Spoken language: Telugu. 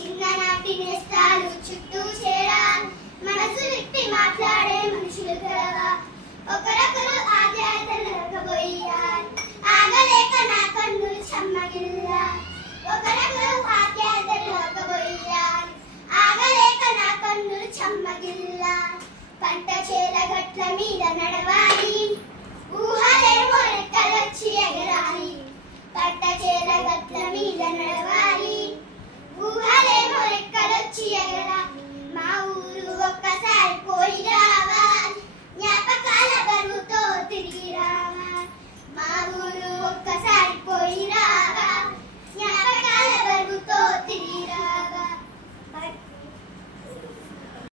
చిన్ననాటి నేస్తాలు చుట్టూ చేరా మనసు విప్పి మాట్లాడే మనుషులు కలవా ఒకరొకరు ఆప్యాయతలు నరకబోయారు ఆగలేక నా కన్నులు చెమ్మగిల్లా ఒకరొకరు ఆప్యాయతలు నరకబోయారు ఆగలేక నా కన్నులు చెమ్మగిల్లా పంట చేల గట్ల మీద నడవాలి ఊహలేమో రెక్కలొచ్చి ఎగరాలి పంట చేల గట్ల మీద నడవాలి